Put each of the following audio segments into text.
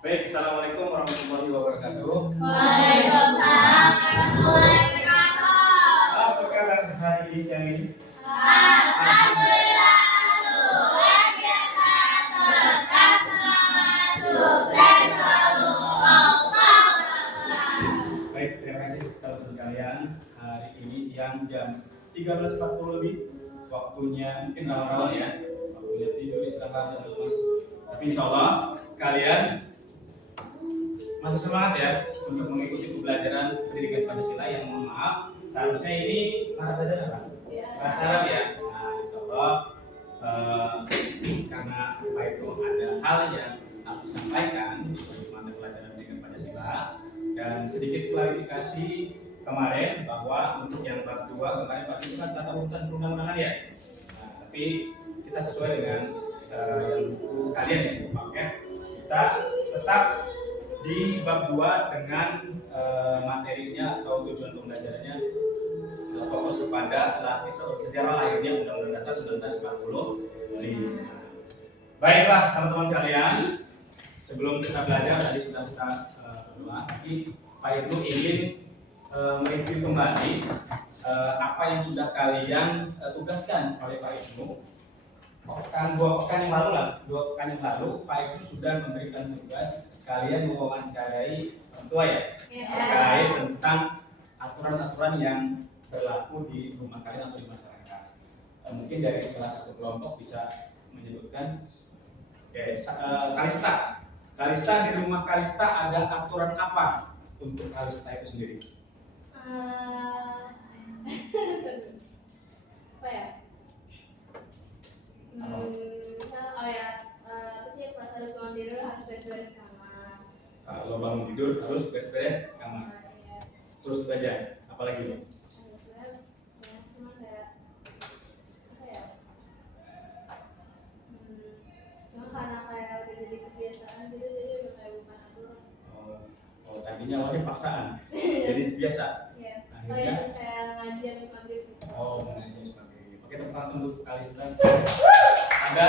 Baik, assalamualaikum warahmatullahi wabarakatuh. Waalaikumsalam warahmatullahi wabarakatuh. Apa kabar hari ini siang ini? Alhamdulillah, luar biasa, tetap semangat, sukses selalu, Allah. Baik, terima kasih teman-teman sekalian. Hari ini siang jam 13.40 lebih. Waktunya mungkin rawan-rawan ya. Waktunya tidur istirahat dan lemas. Tapi insya Allah kalian masih semangat ya untuk mengikuti pembelajaran pendidikan Pancasila yang mohon maaf seharusnya ini mata pelajaran apa? Bahasa Arab ya. Nah, insya Allah karena apa itu ada hal yang harus disampaikan untuk mata pelajaran pendidikan Pancasila dan sedikit klarifikasi kemarin bahwa untuk yang bab 2 kemarin Pak itu kan tata urutan perundang-undangan ya. Nah, tapi kita sesuai dengan yang buku kalian yang buku paket kita tetap di bab 2 dengan materinya atau tujuan pembelajarannya fokus kepada sejarah lahirnya Undang-Undang Dasar 1945. Baiklah teman-teman sekalian, sebelum kita belajar tadi sudah kita berdoa, tapi Pak Ibnu ingin mereview kembali apa yang sudah kalian tugaskan oleh Pak Ibnu. Dua pekan yang lalu Pak Ibnu sudah memberikan tugas kalian mewawancarai orang tua ya, terkait tentang aturan-aturan yang berlaku di rumah kalian atau di masyarakat. Mungkin dari salah satu kelompok bisa menyebutkan Kalista di rumah Kalista ada aturan apa untuk Kalista itu sendiri? Apa ya? Apa sih pas harus bangun tidur harus beres-beres kamar. Kalau bangun tidur harus beres-beres kamar. Terus belajar, apalagi bu? Cuma kayak apa ya? Cuma karena kayak udah jadi kebiasaan gitu, jadi udah kayak bukan aturan. Oh, tadinya awalnya paksaan, jadi biasa. Iya. Akhirnya, Kayak ngaji habis maghrib gitu. oh mengaji seperti ini. Oke, tepuk tangan untuk Kalista. Ada?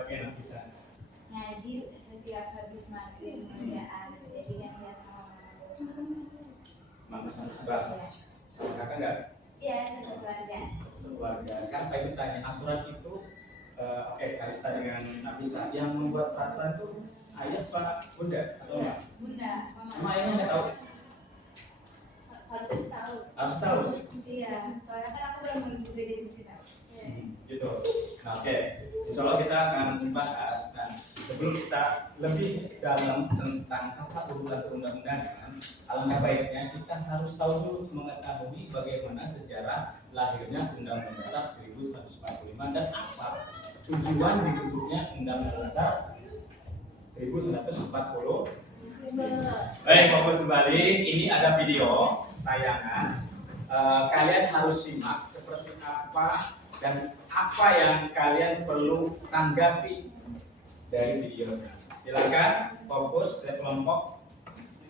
Oke, nah, bisa. Ngaji setiap habis maghrib kerjaan, jadi kan lihat sama Mama sama abah, sama kakak nggak? Iya, satu keluarga. Satu keluarga. Sekarang Pak Ibu tanya, aturan itu, oke, Kalista dengan Nafisa, yang membuat peraturan itu ayah Pak Bunda atau enggak? Bunda, mama. Emang ayahnya nggak tahu? Harusnya tahu. Harus tahu. Iya, soalnya kan aku belum juga jadi mesti tahu. Gitu. Nah, oke. Insya Allah kita akan membahas. Nah, sebelum kita lebih dalam tentang tata urutan perundang-undangan, alangkah baiknya kita harus tahu dulu mengetahui bagaimana sejarah lahirnya Undang-Undang Dasar 1945 dan apa tujuan dibentuknya Undang-Undang Dasar 1945. Baik, fokus kembali. Ini ada video tayangan. Kalian harus simak seperti apa dan apa yang kalian perlu tanggapi dari video. Silakan fokus ke kelompok.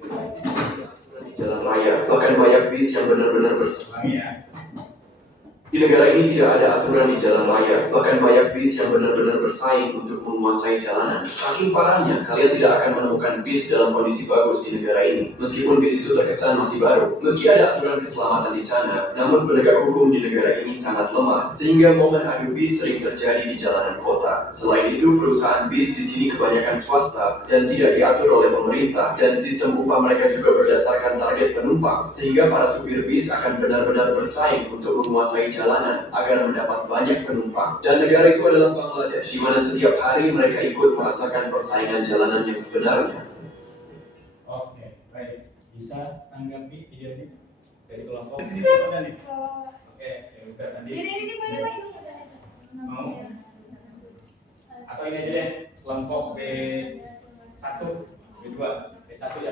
Di jalan raya, bahkan banyak bis yang benar-benar berselang. Ya. Di negara ini tidak ada aturan di jalan raya, bahkan banyak bis yang benar-benar bersaing untuk menguasai jalanan. Saking parahnya, kalian tidak akan menemukan bis dalam kondisi bagus di negara ini, meskipun bis itu terkesan masih baru. Meski ada aturan keselamatan di sana, namun penegak hukum di negara ini sangat lemah, sehingga momen adu bis sering terjadi di jalanan kota. Selain itu, perusahaan bis di sini kebanyakan swasta dan tidak diatur oleh pemerintah, dan sistem upah mereka juga berdasarkan target penumpang, sehingga para supir bis akan benar-benar bersaing untuk menguasai jalanan agar mendapat banyak penumpang. Dan negara itu adalah Bangladesh, di mana setiap hari mereka ikut merasakan persaingan jalanan yang sebenarnya. Oke, baik. Bisa tanggapi video ini dari kelompok ini mana nih? Oke, ya udah tadi. Ini Mau? Atau ini aja deh, kelompok B1, B2, B1 ya,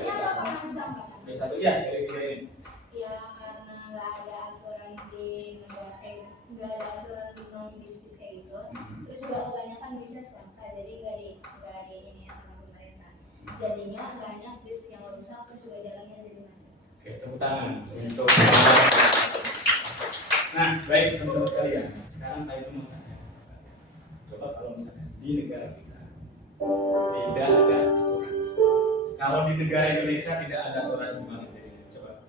B1 ya dari video ini. Ya karena nggak ada aturan di negara, nggak ada aturan di non bisnis kayak gitu. Terus juga kebanyakan bisnis swasta, jadi nggak di ini sama pemerintah. Jadinya banyak bis yang rusak, terus juga jalannya jadi macet. Oke, tepuk tangan untuk. Nah, baik teman-teman sekalian. Sekarang Pak Ibu mau tanya. Coba kalau misalnya di negara kita tidak ada aturan Kalau di negara Indonesia tidak ada aturan gimana? Coba.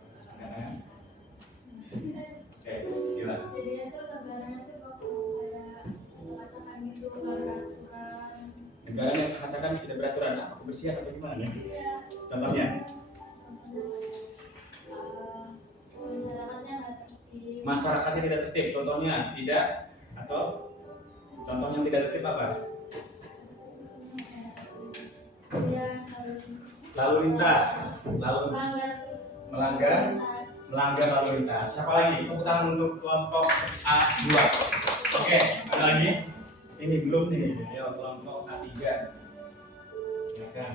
Oke, gila. Jadinya tuh negaranya tuh kayak mengatakan itu nggak beraturan. Negara yang acak-acakan tidak beraturan, apa kebersihan atau gimana nih? Iya. Contohnya? Masyarakatnya nggak tertib. Masyarakatnya tidak tertib, contohnya tidak atau contohnya tidak tertib apa? Ya, harus Lalu lintas, lalu melanggar melanggar lalu lintas. Siapa lagi? Tepuk tangan untuk kelompok A2. Oke, ada lagi? Ini belum nih. Ayo kelompok A3. Ya kan?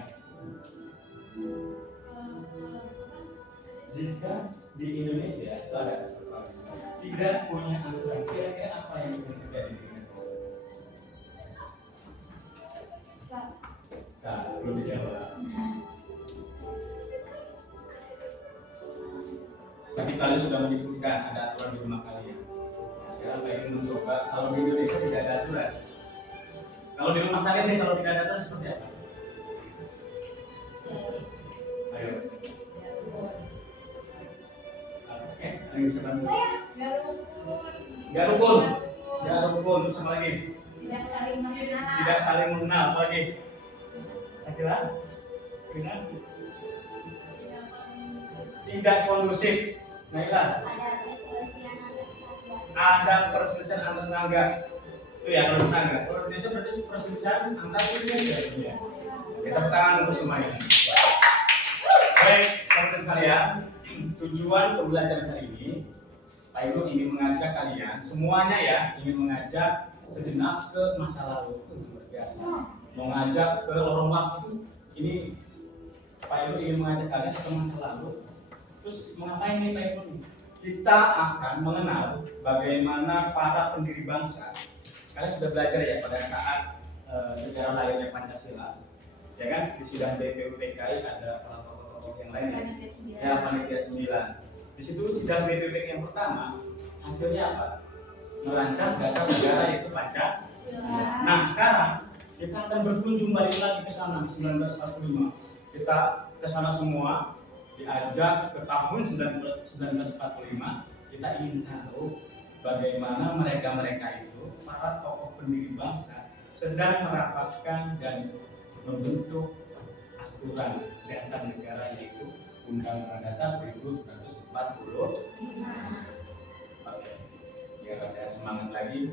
Jika di Indonesia itu ada tidak punya aturan, kira-kira apa yang mungkin terjadi? Nah, belum dijawab. Tapi kalian sudah menyebutkan ada aturan di rumah kalian. Sekarang pengen mencoba kalau di Indonesia tidak ada aturan. Kalau di rumah kalian nih kalau tidak ada aturan seperti apa? Ayo. Oke, ayo coba. Nggak rukun. Nggak rukun. Terus apa lagi? tidak saling mengenal. Tidak saling mengenal. Apa lagi? Sakila? Rina? Tidak kondusif. Naila? Ada perselisihan antar tetangga. Ada perselisihan antar tetangga. Itu ya kalau tetangga. Kalau di Indonesia berarti perselisihan antar suku ya. Kita tangan untuk semuanya. Baik, teman-teman sekalian, tujuan pembelajaran hari ini, Pak Ibu ingin mengajak kalian semuanya ya, ingin mengajak sejenak ke masa lalu. Luar biasa. Mengajak ke lorong waktu. Ini Pak Ibu ingin mengajak kalian ke masa lalu. Terus mengapain nih Pak Ibu? Kita akan mengenal bagaimana para pendiri bangsa. Kalian sudah belajar ya pada saat sejarah lahirnya Pancasila. Ya kan? Di sidang BPUPKI ada para tokoh-tokoh yang lain ya. Panitia 9. Di situ sidang BPUPKI yang pertama hasilnya apa? Merancang dasar negara yaitu Pancasila. Nah sekarang kita akan berkunjung balik lagi ke sana 1945. Kita ke sana semua diajak ke tahun 1945. Kita ingin tahu bagaimana mereka itu para tokoh pendiri bangsa sedang merapatkan dan membentuk aturan dasar negara yaitu Undang-Undang Dasar 1945. Oke, biar ada semangat lagi.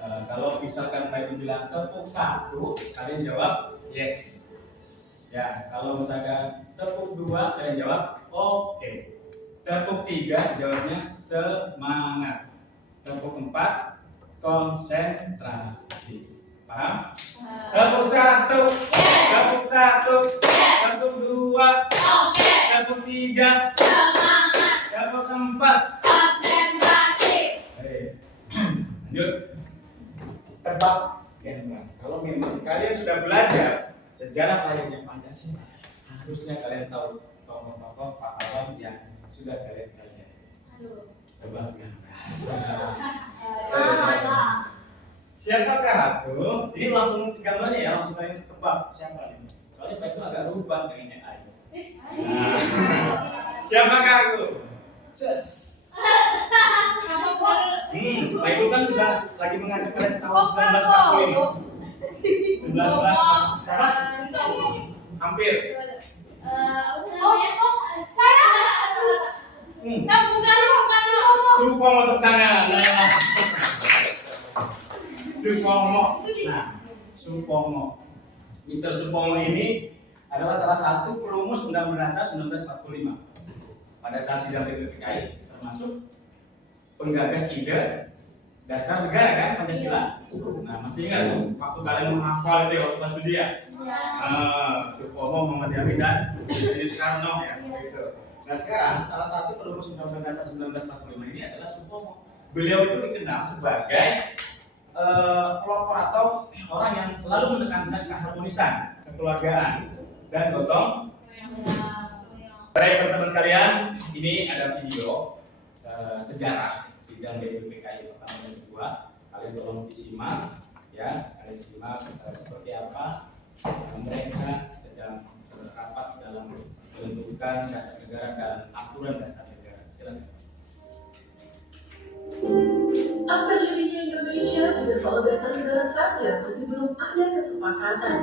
Kalau misalkan Pak Ibu bilang tepuk 1, kalian jawab yes. Ya, kalau misalkan tepuk 2, kalian jawab oke. Tepuk 3 jawabnya semangat. Tepuk 4 konsentrasi. Paham? Tepuk 1, tepuk 1, tepuk 2, tepuk 3, Semangat. tepuk 4. Konsentrasi. Lanjut. Tebak genre. Kalau memang kalian sudah belajar sejarah lahirnya Pancasila, harusnya kalian tahu tokoh-tokoh pahlawan yang sudah kalian pelajari. Tebak genre. Siapakah aku? Ini langsung gambarnya ya, langsung kalian tebak siapa ini. Soalnya Pak Ibu agak rubah pengennya aja. Siapakah aku? Cus. Pak Ibu kan sudah lagi mengajak kalian tahun 1945. 19 siapa? Hampir. Saya. Bukan Supomo untuk tangan. Supomo. Nah, Supomo. Mr. Supomo ini adalah salah satu perumus Undang-Undang Dasar 1945. Pada saat sidang BPUPKI termasuk penggagas ide dasar negara kan Pancasila. Nah, masih ingat waktu kalian menghafal itu waktu kelas dia? Supomo, Muhammad Yamin dan Soekarno ya. Gitu. Nah sekarang salah satu perumus Undang-Undang Dasar 1945 ini adalah Supomo. Beliau itu dikenal sebagai pelopor atau orang yang selalu menekankan keharmonisan, kekeluargaan, dan gotong. Baik teman-teman sekalian, ini ada video sejarah sidang BPUPKI pertama dan kedua. Kalian tolong disimak, ya. Kalian simak seperti apa mereka sedang rapat dalam menentukan dasar negara dan aturan dasar negara. Silakan. Apa jadinya Indonesia bila soal dasar negara saja masih belum ada kesepakatan?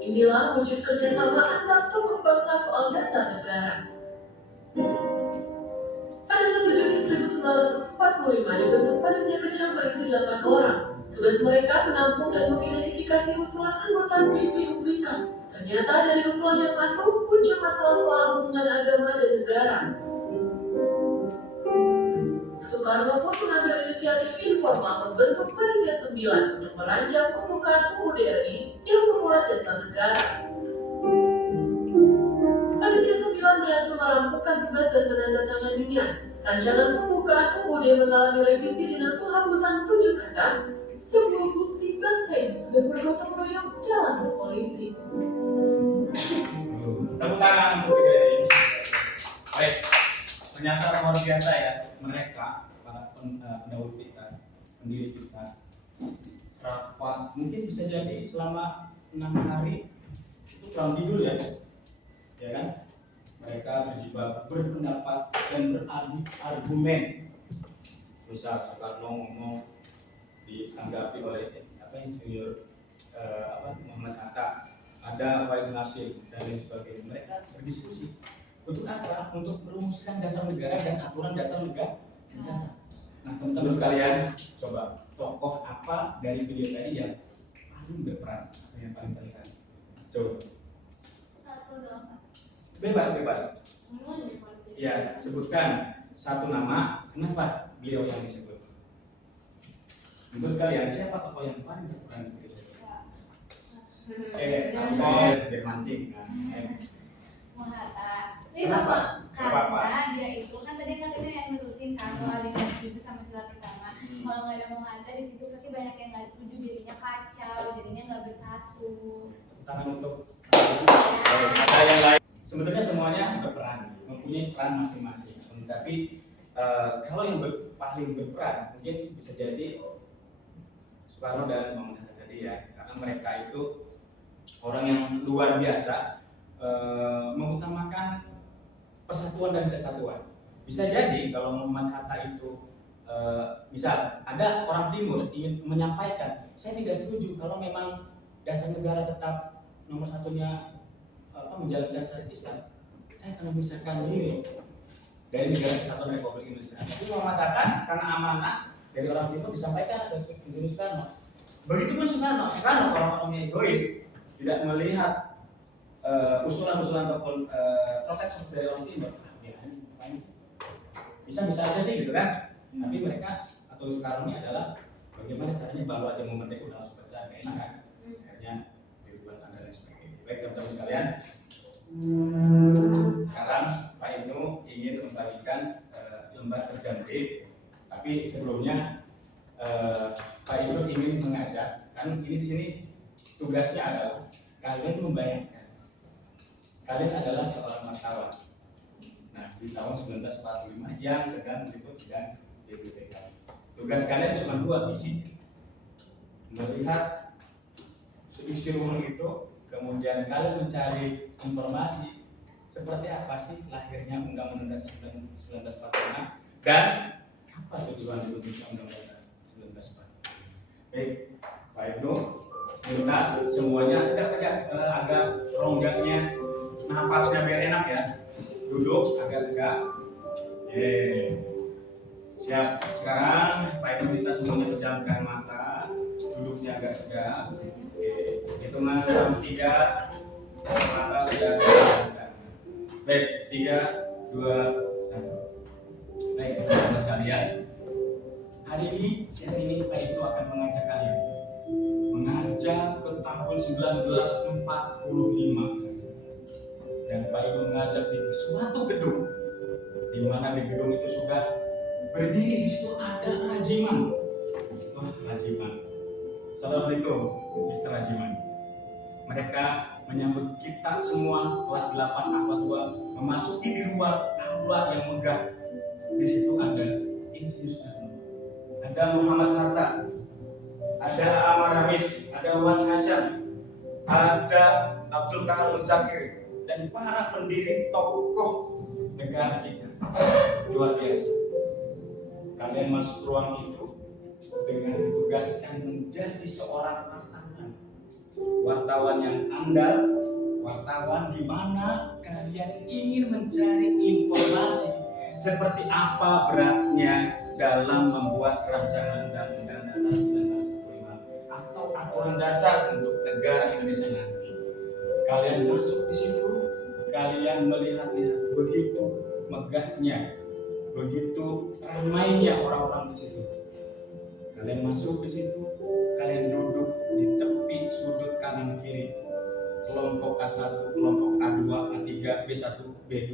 Inilah wujud kerjasama antar tokoh bangsa soal dasar negara. Pada 1 Juni 1945 dibentuk panitia kecam berisi 8 orang. Tugas mereka menampung dan mengidentifikasi usulan anggota BPUPK. Ternyata dari usulan yang masuk muncul masalah soal hubungan agama dan negara. Soekarno pun mengambil inisiatif informal membentuk Panitia 9 untuk merancang pembukaan UUD RI yang memuat dasar negara. Panitia 9 berhasil merampungkan tugas dan menandatanganinya. Rancangan pembukaan UUD mengalami revisi dengan penghapusan 7 kata, sebuah bukti bangsa ini sudah bergotong royong dalam berpolitik. Tepuk tangan untuk video ini. Baik, ternyata luar biasa ya mereka para pendahulu kita, pendiri kita. Rapat mungkin bisa jadi selama 6 hari itu kurang tidur ya kan? Mereka berjibaku berpendapat dan beradu argumen. Misal Soekarno ngomong ditanggapi oleh insinyur Muhammad Hatta, ada Wahid Hasyim dan lain sebagainya. Mereka berdiskusi untuk apa? Untuk merumuskan dasar negara dan aturan dasar negara. Nah, teman-teman sekalian, coba tokoh apa dari video tadi yang paling berperan atau yang paling terlihat? Coba. Satu dong. Bebas. Ya, sebutkan satu nama. Kenapa beliau yang disebut? Menurut kalian siapa tokoh yang paling berperan di video tadi? Biar mancing. Hatta. Kenapa? Karena dia itu kan tadi kan kita yang nerusin kan kalau ada yang setuju sama sila pertama. Kalau nggak ada Hatta di situ pasti banyak yang nggak setuju, jadinya kacau, jadinya nggak bersatu. Tangan untuk ada yang lain. Sebenarnya semuanya berperan, mempunyai peran masing-masing. Tapi kalau yang paling berperan mungkin bisa jadi Soekarno dan Muhammad Hatta tadi ya, karena mereka itu orang yang luar biasa mengutamakan persatuan dan kesatuan. Bisa jadi kalau Muhammad Hatta itu misal ada orang Timur ingin menyampaikan, saya tidak setuju kalau memang dasar negara tetap nomor satunya menjalankan syariat Islam, saya akan memisahkan diri dari negara kesatuan Republik Indonesia. Tapi Muhammad Hatta karena amanah dari orang Timur disampaikan ke Insinyur Soekarno. Begitupun Soekarno kalau orangnya egois, tidak melihat usulan-usulan ataupun proses dari orang Timur, bisa aja sih gitu kan. Tapi mereka atau Soekarno ini adalah bagaimana caranya baru aja momen itu udah langsung pecah, kayak enak kan? Akhirnya dibuat ada dan sebagainya. Baik teman-teman sekalian, sekarang Pak Ibnu ingin membagikan lembar kerja brief, tapi sebelumnya Pak Ibnu ingin mengajak, kan ini di sini tugasnya adalah kalian membayangkan kalian adalah seorang wartawan. Nah, di tahun 1945 yang sedang meliput sidang DPPK. Tugas kalian cuma 2 di sini. Melihat isi rumah itu, kemudian kalian mencari informasi seperti apa sih lahirnya Undang-Undang Dasar 1945 dan apa tujuan dibentuknya Undang-Undang 1945. Baik, Pak Ibnu, minta semuanya tegak-tegak, agak rongganya nafasnya biar enak ya. Duduk agak tegak. Siap. Sekarang Pak Ibnu minta semuanya pejamkan mata, duduknya agak tegak. Hitungan 3, mata sudah terpejamkan. Baik, 3, 2, 1. Baik, teman-teman sekalian. Hari ini, siang ini Pak Ibnu akan mengajak kalian ke tahun 1945. Dan Pak Ibnu mengajak di suatu gedung, di mana di gedung itu sudah berdiri, di situ ada Rajiman. Wah, Rajiman. Assalamualaikum, Mr. Rajiman. Mereka menyambut kita semua kelas 8 A2 memasuki di ruang aula yang megah. Di situ ada Insinyur Soekarno, ada Muhammad Hatta, ada Amar Rais, ada Wan Hasyam, ada Abdul Kahar Muzakir, dan para pendiri tokoh negara kita. Luar biasa. Kalian masuk ruang itu dengan ditugaskan menjadi seorang wartawan yang andal, wartawan di mana kalian ingin mencari informasi seperti apa beratnya dalam membuat rancangan Undang-Undang Dasar 1945 atau aturan dasar untuk negara Indonesia nanti. Kalian masuk di situ, kalian melihat-lihat begitu megahnya, begitu ramainya orang-orang di situ. Kalian masuk di situ, kalian duduk di tepi sudut kanan kiri. Kelompok A1, kelompok A2, A3, B1, B2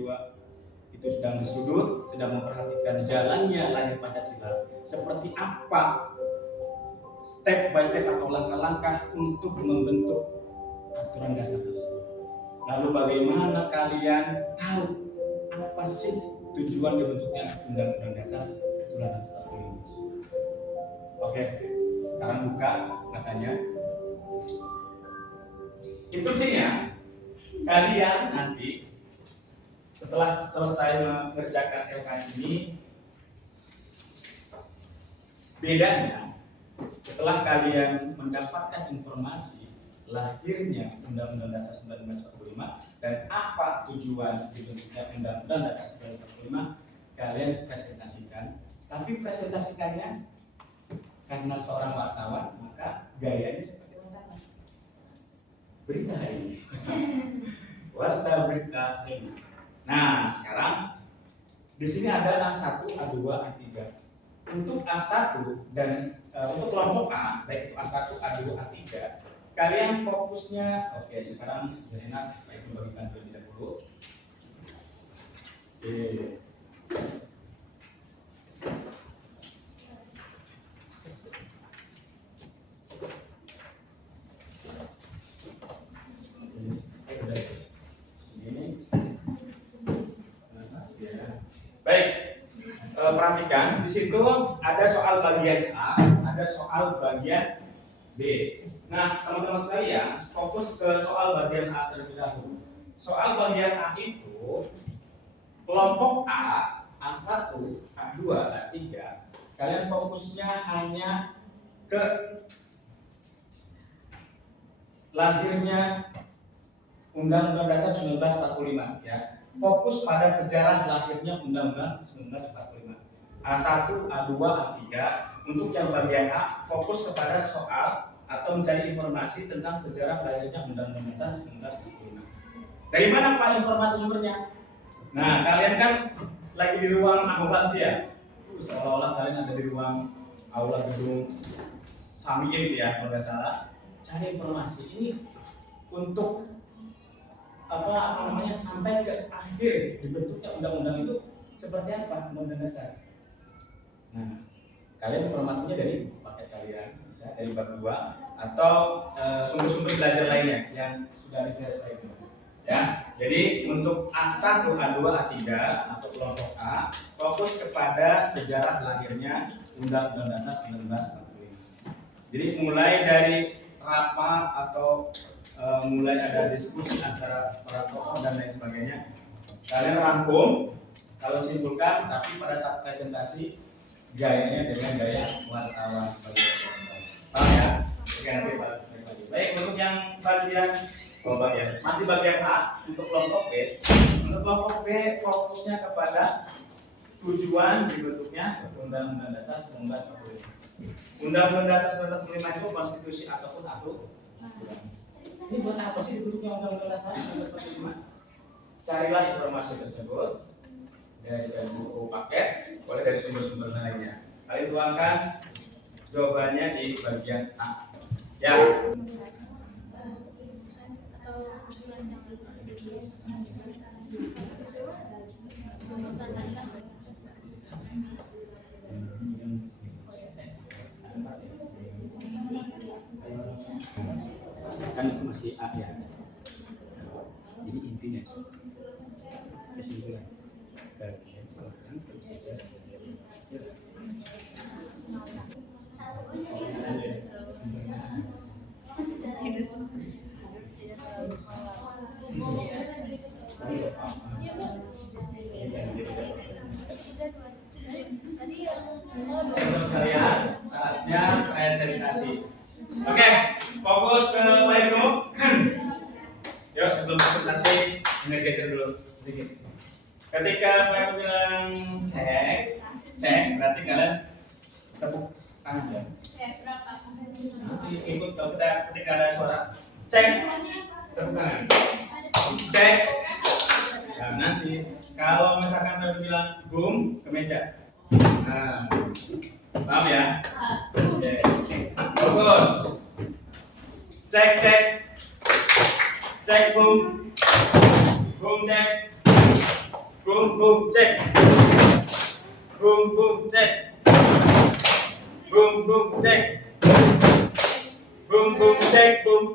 itu sedang di sudut, sedang memperhatikan jalannya lahir Pancasila. Seperti apa step by step atau langkah-langkah untuk membentuk aturan dasar tersebut. Lalu bagaimana kalian tahu apa sih tujuan dibentuknya Undang-Undang Dasar 1945? Oke, sekarang buka katanya. Instruksinya, kalian nanti setelah selesai mengerjakan LKM ini, bedanya setelah kalian mendapatkan informasi lahirnya Undang-Undang Dasar 1945 dan apa tujuan dibentuknya Undang-Undang Dasar 1945, kalian presentasikan. Tapi presentasikannya karena seorang wartawan, maka gayanya seperti wartawan. Berita ini, warta berita ini. Nah, sekarang di sini ada A1, A2, A3. Untuk A1 dan untuk kelompok A, baik itu A1, A2, A3, kalian fokusnya, oke, sekarang sudah enak, baik membagikan terlebih dahulu. Baik, perhatikan di situ ada soal bagian A, ada soal bagian B. Nah, teman-teman sekalian, fokus ke soal bagian A terlebih dahulu. Soal bagian A itu kelompok A, A1, A2, A3, kalian fokusnya hanya ke lahirnya Undang-Undang Dasar 1945 ya. Fokus pada sejarah lahirnya Undang-Undang 1945. A1, A2, A3. Untuk yang bagian A, fokus kepada soal atau mencari informasi tentang sejarah lahirnya Undang-Undang Dasar 1945. Dari mana Pak informasi sumbernya? Nah, kalian kan lagi di ruang aula ya. Seolah-olah kalian ada di ruang aula gedung Samin ya, kalau nggak salah. Cari informasi ini untuk apa namanya sampai ke akhir dibentuknya undang-undang itu seperti apa undang-undang dasar. Nah, kalian informasinya dari paket kalian, bisa dari bab 2 atau sumber-sumber belajar lainnya yang sudah di-share tadi. Ya, jadi untuk A1, A2, A3 atau kelompok A fokus kepada sejarah lahirnya Undang-Undang Dasar 1945. Jadi mulai dari rapat atau mulai ada diskusi antara para tokoh dan lain sebagainya, kalian rangkum, kalau simpulkan, tapi pada saat presentasi gayanya dengan gaya wartawan sebagai wartawan. Paham ya? Oke, nanti lagi. Baik, untuk yang bagian masih bagian A untuk kelompok B. Untuk kelompok B fokusnya kepada tujuan dibentuknya Undang-Undang Dasar 1945. Undang-Undang Dasar 1945 itu konstitusi ataupun aturan. Ini buat apa sih dibentuknya Undang-Undang Dasar 1945? Carilah informasi tersebut dari buku paket, boleh dari sumber-sumber lainnya. Kalian tuangkan jawabannya di bagian A. Ya. Kan masih A ya. Jadi intinya kesimpulan. Teman-teman sekalian, saatnya presentasi. Oke, fokus ke Pak Ibnu. Yuk, sebelum presentasi, ini geser dulu sedikit. Ketika Pak Ibnu bilang cek, berarti kalian tepuk tangan ya. Nanti ikut kalau ketika ada suara cek, tepuk tangan. Cek. Nah, nanti kalau misalkan Pak Ibnu bilang boom ke meja. Nah, paham ya? Oke. Fokus. Cek. Cek boom. Boom cek. Boom cek. Boom cek. Boom cek. Boom cek boom.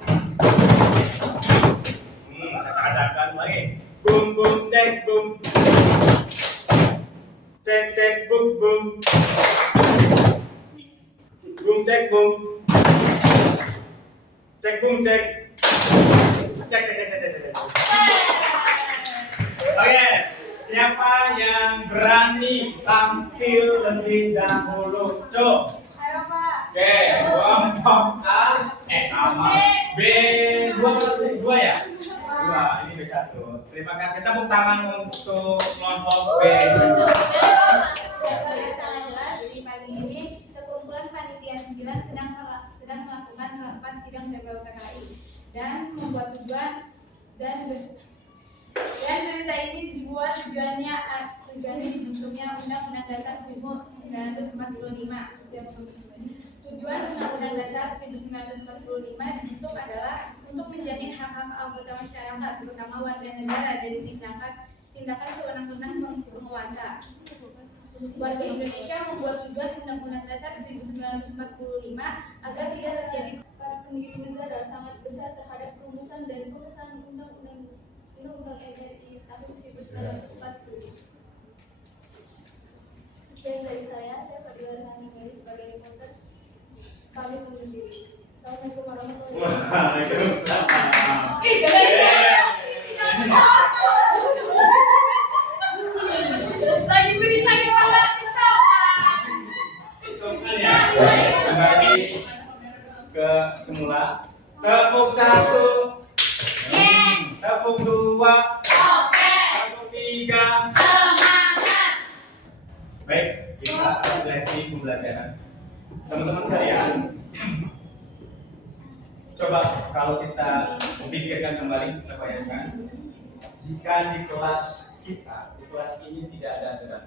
Acak-acakan lagi. Boom cek boom. Cek boom. Boom cek boom. Cek boom cek. Cek. Oke, siapa yang berani tampil lebih dahulu? Coba. Ayo Pak. Oke, kelompok A, nama B, dua ya? Dua, ini B1. Terima kasih, tepuk tangan untuk kelompok B. Jadi pagi ini sekumpulan panitia 9 sedang melakukan rapat sidang BPUPKI dan membuat tujuan dan cerita ini dibuat tujuannya dibentuknya Undang-Undang Dasar 1945. Tujuan Undang-Undang Dasar 1945 dibentuk adalah untuk menjamin hak-hak anggota masyarakat, terutama warga negara dari tindakan sewenang-wenang penguasa. Warga Indonesia membuat tujuan Undang-Undang Dasar 1945 agar tidak terjadi para pendiri negara sangat besar terhadap rumusan dan pengesahan Undang-Undang NRI tahun 1940. Sekian dari saya Fadila Rahani sebagai reporter. Kami undur diri. Assalamualaikum warahmatullahi wabarakatuh. Lagi bikin lagi banget Kembali ke semula. Tepuk 1. Tepuk 2. Tepuk 3. Baik, kita seleksi pembelajaran. Teman-teman sekalian, coba kalau kita pikirkan kembali, kita bayangkan jika di kelas ini tidak ada aturan,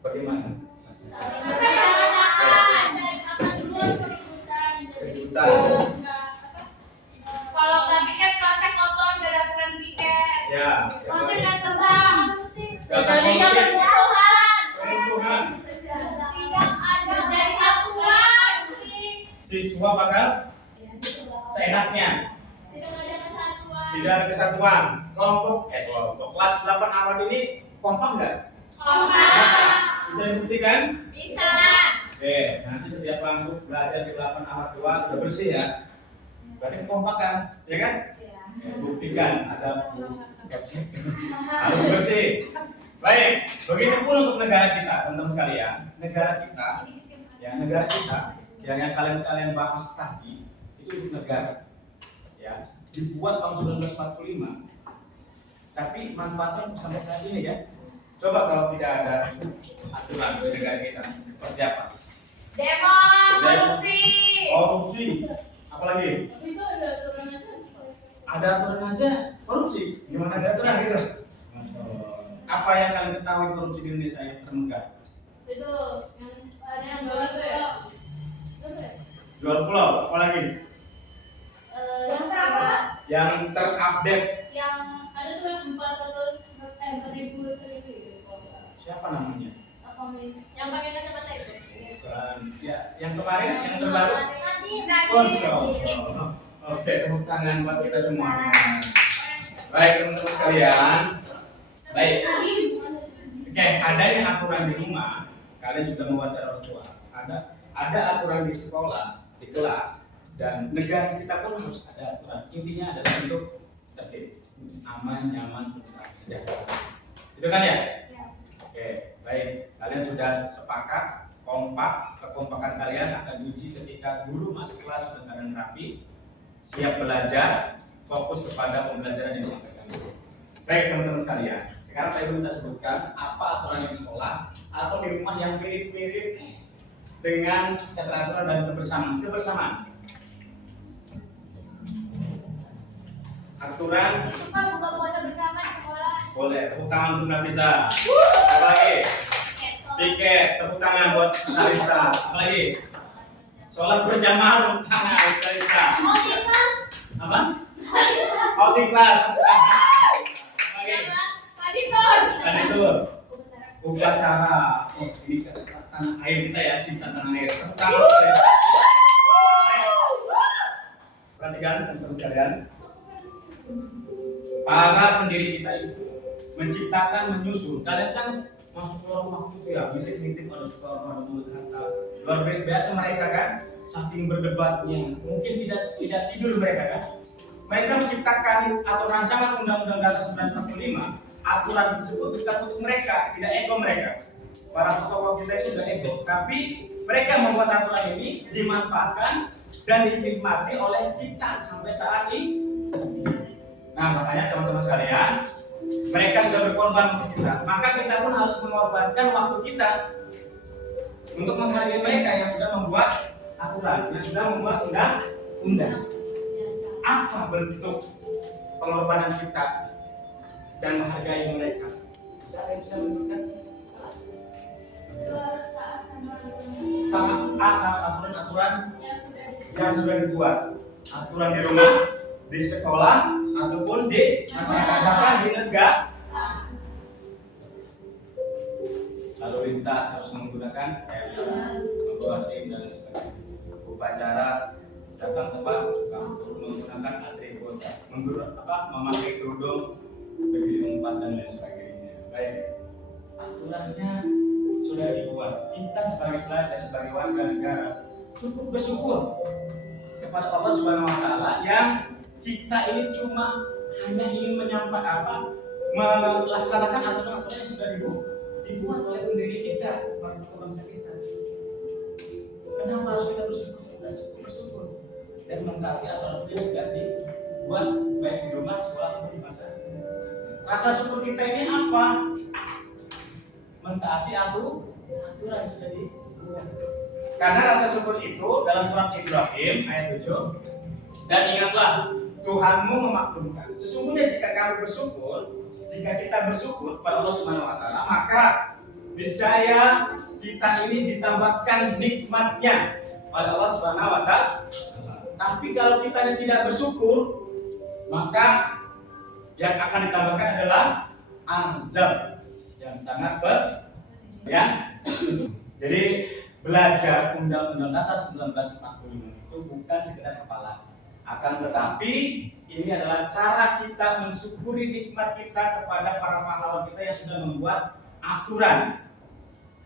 bagaimana? Keributan. Kalau nggak piket kelasnya kotor, nggak ada aturan piket. Ya. Kelasnya nggak tentang. Jadinya pemusuhan. Tidak ada dari aturan. Siswa bakal seenaknya. Tidak ada kesatuan. Kelompok kelas 8 awal ini kompak nggak? Kompak. Bisa dibuktikan? Bisa. Oke, nanti setiap langsung belajar di 8 awal 2 sudah bersih ya. Berarti kompak kan? Ya kan? Ya, buktikan ada harus bersih. Baik, begitu pun untuk negara kita, teman-teman sekalian. Negara kita yang kalian bahas tadi itu negara ya dibuat tahun 1945, tapi manfaatnya untuk sampai saat ini ya. Coba kalau tidak ada aturan di negara kita seperti apa? Demo, Korupsi, apalagi? Ada aturan aja korupsi, gimana ada aturan gitu? Apa yang kalian ketahui korupsi di Indonesia yang termegah? Itu yang jualan tuh ya. Jual pulau, apalagi? Yang terupdate. Yang ada tuh yang 4.000 Siapa namanya? yang pakai kacamata itu. Bukan. Ya, yang kemarin, yang terbaru. Oke, tepuk tangan buat kita semua. Baik, teman-teman sekalian. Baik. Oke, adanya aturan di rumah, kalian sudah membaca orang tua. Ada aturan di sekolah, di kelas, dan negara kita pun harus ada aturan. Intinya adalah untuk tertib. aman, nyaman, tentram, sejahtera. Itu kan ya? Ya. Oke, baik. Kalian sudah sepakat, kompak, kekompakan kalian akan diuji ketika guru masuk kelas dengan keadaan rapi, siap belajar, fokus kepada pembelajaran yang disampaikan. Baik teman-teman sekalian, sekarang saya minta sebutkan apa aturan yang di sekolah atau di rumah yang mirip-mirip dengan keteraturan dan kebersamaan. Aturan Pak, buka puasa bersama di sekolah. boleh, tepuk tangan untuk Nafisa. Apa lagi? Tiket, tepuk tangan buat Nafisa. Apa lagi? Sholat berjamaah, tepuk tangan buat Nafisa. Mau di kelas? Apa? Oh, di kelas. Tepuk tangan. Apa lagi? Tadi Tur. Tadi itu upacara. Oh, ini tanah air kita ya, cinta tanah air. Tepuk tangan buat Nafisa. Perhatikan teman-teman sekalian. Para pendiri kita itu menciptakan, menyusun. Kalian kan masuk ke rumah itu ya, ngintip-ngintip ada suka ada mulut kata. Luar biasa mereka kan, saking berdebatnya, mungkin tidak tidur mereka kan. Mereka menciptakan atau rancangan Undang-Undang Dasar 1945. Aturan tersebut bukan untuk mereka, tidak ego mereka. Para tokoh kita itu tidak ego, tapi mereka membuat aturan ini dimanfaatkan dan dinikmati oleh kita sampai saat ini. Nah, makanya teman-teman sekalian, mereka sudah berkorban untuk kita. Maka kita pun harus mengorbankan waktu kita untuk menghargai mereka yang sudah membuat aturan, yang sudah membuat undang-undang. Apa bentuk pengorbanan kita dan menghargai mereka? Bisa ada yang bisa menunjukkan? Itu harus taat sama Taat atas aturan-aturan yang sudah yang sudah dibuat. Aturan di rumah, di sekolah, ataupun di masyarakat, bahkan di negara. Lalu lintas harus menggunakan membawa SIM dan lain sebagainya. Upacara datang tepat menggunakan atribut, memakai kerudung, berdiri empat dan lain sebagainya. Baik, aturannya sudah dibuat. Kita sebagai pelajar, sebagai warga negara cukup bersyukur kepada Allah Subhanahu Wa Taala yang kita ini cuma hanya ingin melaksanakan aturan-aturan yang sudah dibuat oleh pendiri kita, para tokoh bangsa kita. Kenapa harus kita bersyukur? Kita cukup bersyukur dan mentaati aturan yang sudah dibuat baik di rumah, sekolah maupun di masyarakat. Rasa syukur kita ini apa? Mentaati aturan yang sudah dibuat. Karena rasa syukur itu dalam surat Ibrahim ayat 7, dan ingatlah Tuhanmu memaklumkan. Sesungguhnya jika kamu bersyukur, jika kita bersyukur kepada Allah Subhanahu Wa Taala, maka niscaya kita ini ditambahkan nikmatnya oleh Allah Subhanahu Wa Taala. Tapi kalau kita tidak bersyukur, maka yang akan ditambahkan adalah azab yang sangat berat. Jadi belajar Undang-Undang Dasar 1945 itu bukan sekedar hafalan. Akan tetapi ini adalah cara kita mensyukuri nikmat kita kepada para pahlawan kita yang sudah membuat aturan,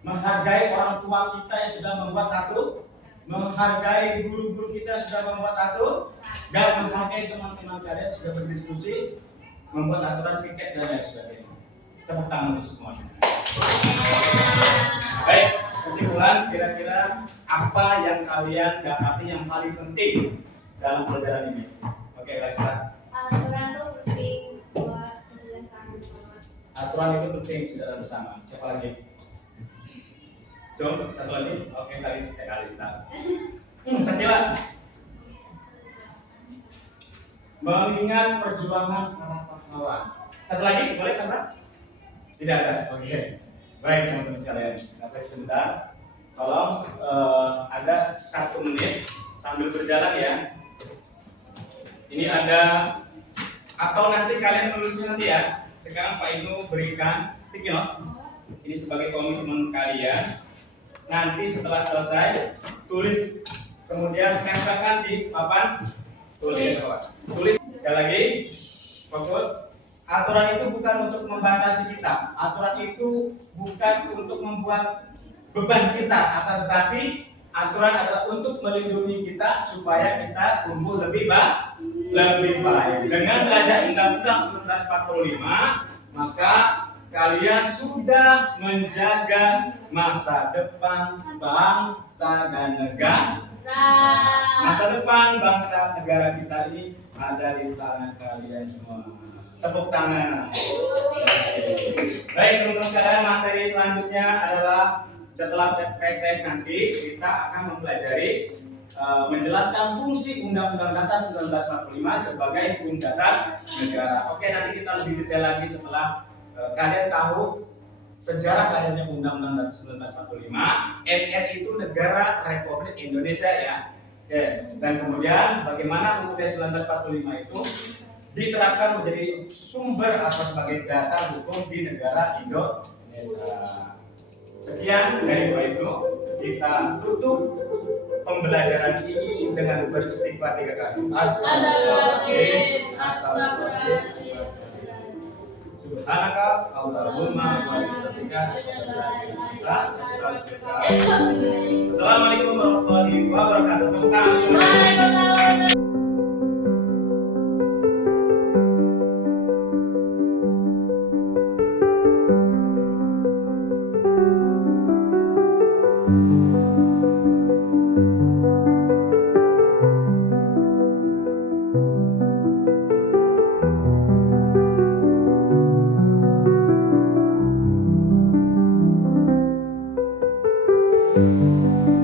menghargai orang tua kita yang sudah membuat aturan, menghargai guru-guru kita yang sudah membuat aturan, dan menghargai teman-teman kalian yang sudah berdiskusi, membuat aturan piket dan lain sebagainya. Tepuk tangan untuk semuanya. Baik, kesimpulan kira-kira apa yang kalian dapati yang paling penting dalam pelajaran ini? Oke, Raisa. aturan itu penting buat menjelaskan bersama. Aturan itu penting secara bersama. Siapa lagi? Jom, satu lagi. Oke, Kalista. Sakila. Mengingat perjuangan para pahlawan. Satu lagi, boleh kata? Tidak ada. Oke. Baik, teman-teman sekalian. Sampai sebentar. Tolong ada 1 menit sambil berjalan ya. Ini ada, atau nanti kalian menulisnya nanti ya. Sekarang Pak Inu berikan sticky note. Ini sebagai komitmen kalian. Nanti setelah selesai tulis, kemudian tempelkan di papan tulis. Tulis sekali lagi. Fokus. Aturan itu bukan untuk membatasi kita. Aturan itu bukan untuk membuat beban kita, akan tetapi aturan adalah untuk melindungi kita supaya kita tumbuh lebih baik. lebih baik. Dengan belajar Undang-Undang 1945, maka kalian sudah menjaga masa depan bangsa dan negara. Masa depan bangsa negara kita ini ada di tangan kalian semua. Tepuk tangan. Baik teman-teman sekalian, materi selanjutnya adalah setelah PSTS nanti kita akan mempelajari menjelaskan fungsi Undang-Undang Dasar 1945 sebagai hukum dasar negara. Oke, nanti kita lebih detail lagi setelah kalian tahu sejarah lahirnya Undang-Undang Dasar 1945. NRI itu Negara Republik Indonesia ya. Oke, dan kemudian bagaimana UUD 1945 itu diterapkan menjadi sumber atau sebagai dasar hukum di negara Indonesia. Sekian dari Bapak Ibu, kita tutup pembelajaran ini dengan beristighfar 3 kali. Astagfirullahaladzim, astagfirullahaladzim. Subhanaka Allahumma wa bihamdika asyhadu an la ilaha illa anta astaghfiruka. Assalamualaikum warahmatullahi wabarakatuh. Tepuk tangan. Thank you.